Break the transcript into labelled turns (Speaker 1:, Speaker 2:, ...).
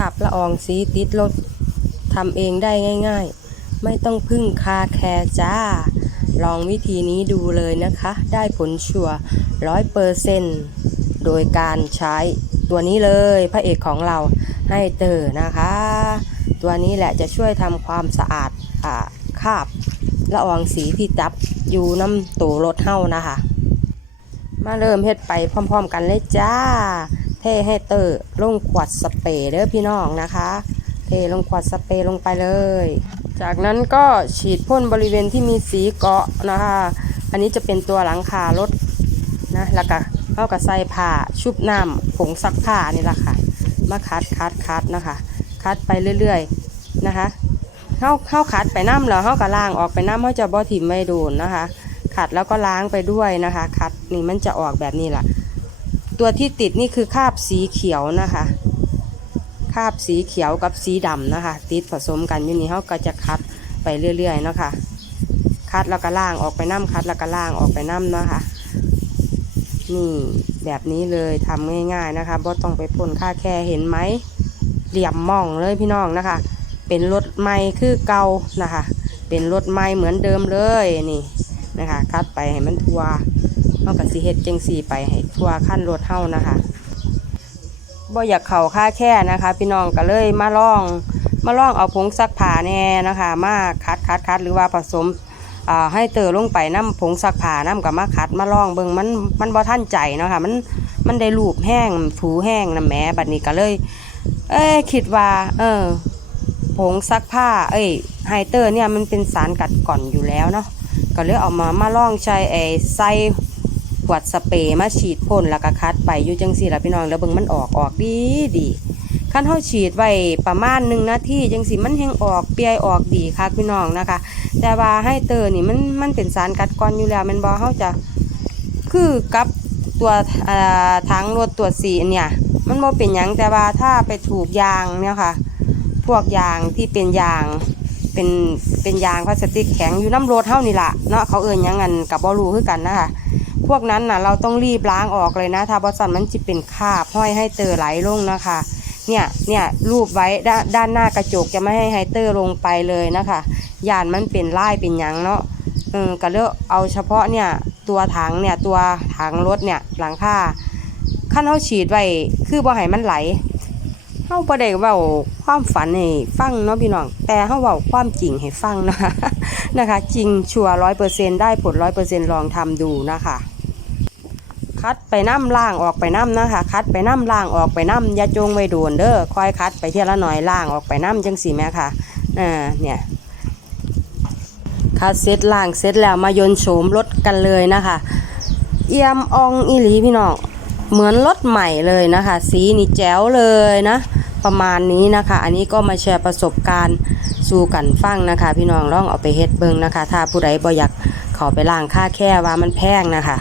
Speaker 1: ขับละอองสีติดรถทำเองได้ง่าย ๆ ไม่ต้องพึ่งคาแคร์จ้า ลองวิธีนี้ดูเลยนะคะ ได้ผลชัวร้อยเปอร์เซนโดยการใช้ตัวนี้เลยพระเอกของเราให้เตอร์นะคะ ตัวนี้แหละจะช่วยทำความสะอาดอ่าคาบละอองสีที่จับอยู่น้ำตัวรถเฮ้านะคะ มาเริ่มเฮ็ดไปพร้อม ๆ กันเลยจ้า เทให้เตอร์ลงขวดสเปรย์เด้อพี่น้องนะคะ เทลงขวดสเปรย์ลงไปเลย จากนั้นก็ฉีดพ่นบริเวณที่มีสีเกาะนะคะ อันนี้จะเป็นตัวหลังคารถนะแล้วก็เข้ากับใส่ผ้าชุบน้ำผงซักผ้านี่แหละค่ะ มาคัดคัดคัดนะคะ คัดไปเรื่อยๆนะคะเข้าเข้าคัดไปน้ำแล้วเข้ากับล่างออกไปน้ำเขาจะบ่ถิ่มไม่โดนนะคะ ขัดแล้วก็ล้างไปด้วยนะคะ ขัดนี่มันจะออกแบบนี้แหละ ตัวที่ติดนี่คือคาบสีเขียวนะคะ คาบสีเขียวกับสีดำนะคะ ติดผสมกันอยู่นี่เขาก็จะคัดไปเรื่อยๆเนาะคะคัดแล้วก็ล่างออกไปน้ำคัดแล้วก็ล่างออกไปน้ำนะคะ นี่แบบนี้เลยทำง่าย ๆนะคะบ่ต้องไปพ่นค่าแค่เห็นไหมเหลี่ยมมองเลยพี่น้องนะคะ เป็นรถใหม่คือเก่านะคะ เป็นรถใหม่เหมือนเดิมเลยนี่ นะคะคัดไปให้มันทั่วเฮากับสีเฮ็ดจังสีไปให้ทั่วขั้นรถเฮานะคะบ่อยากเข่าค่าแค่นะคะ พี่น้องก็เลยมาลอง มาลองเอาผงซักผ้าแน่นะคะ มาคัดคัดคัดหรือว่าผสมให้เตอลงไปน้ำผงซักผ้าน้ำกับมาคัดมาลองเบิ่งมันมันบ่ท่านใจเนาะค่ะมันมันได้รูปแห้งถูแห้งนะแหมบัดนี้ก็เลย เอ้คิดว่า เออผงซักผ้า เอ้ยไฮเตอร์เนี่ยมันเป็นสารกัดก่อนอยู่แล้วเนาะ ก็เลยเอามามาล่องใช้ไอ้ใส่ขวดสเปรย์มาฉีดพ่นแล้วก็คัดไปอยู่จังสี่ละพี่น้องแล้วเบิ่งมันออกออกดีดีขั้นเฮาฉีดไว้ประมาณหนึ่งนาทีจังสิมันแห้งออกเปียออกดีค่ะพี่น้องนะคะ แต่ว่าให้เตอร์นี่มันมันเป็นสารกัดกร่อนอยู่แล้วมันบ่เฮาจะคือกับตัวอ่าถังรถตัวสีเนี่ย มันบ่เป็นหยังแต่ว่าถ้าไปถูกยางเนี่ยค่ะ พวกยางที่เป็นยาง เป็นเป็นยางพลาสติกแข็งอยู่น้ำรถเท่านี่ละเนาะเขาเอ่ยยังงันกับบอลูคือกันนะคะพวกนั้นน่ะเราต้องรีบล้างออกเลยนะถ้าบอสันมันจะเป็นคาบห้อยให้เตอไหลลงนะคะ เนี่ยเนี่ยรูปไว้ด้านด้านหน้ากระจกจะไม่ให้ไฮเตอร์ลงไปเลยนะคะยานมันเป็นลายเป็นยังเนาะเออก็เลือกเอาเฉพาะเนี่ยตัวถังเนี่ยตัวถังรถเนี่ยหลังคาขั้นเขาฉีดไว้คือบ่ให้มันไหล เฮาบ่ได้เว้าความฝันให้ฟังเนาะพี่น้อง แต่เฮาเว้าความจริงให้ฟังนะคะนะคะ จริงชัวร้อยเปอร์เซ็นได้ผลร้อยเปอร์เซ็นลองทำดูนะคะคัดไปน้ำล่างออกไปน้ำนะคะคัดไปน้ำล่างออกไปน้ำอย่าจงไว้โดนเด้อคอยคัดไปเทียละหน่อยล่างออกไปน้ำจังสีแม่ค่ะอ่าเนี่ยคัดเสร็จล่างเสร็จแล้วมายนโฉมรถกันเลยนะคะ เอี่ยมอองอีหลีพี่น้อง เหมือนรถใหม่เลยนะคะ สีนี่แจ๋วเลยนะ ประมาณนี้นะคะ อันนี้ก็มาแชร์ประสบการณ์สู่กันฟังนะคะ พี่น้องลองเอาไปเฮ็ดเบิงนะคะ ถ้าผู้ใดบ่อยากเขาไปล่างค่าแค่ว่ามันแพงนะคะ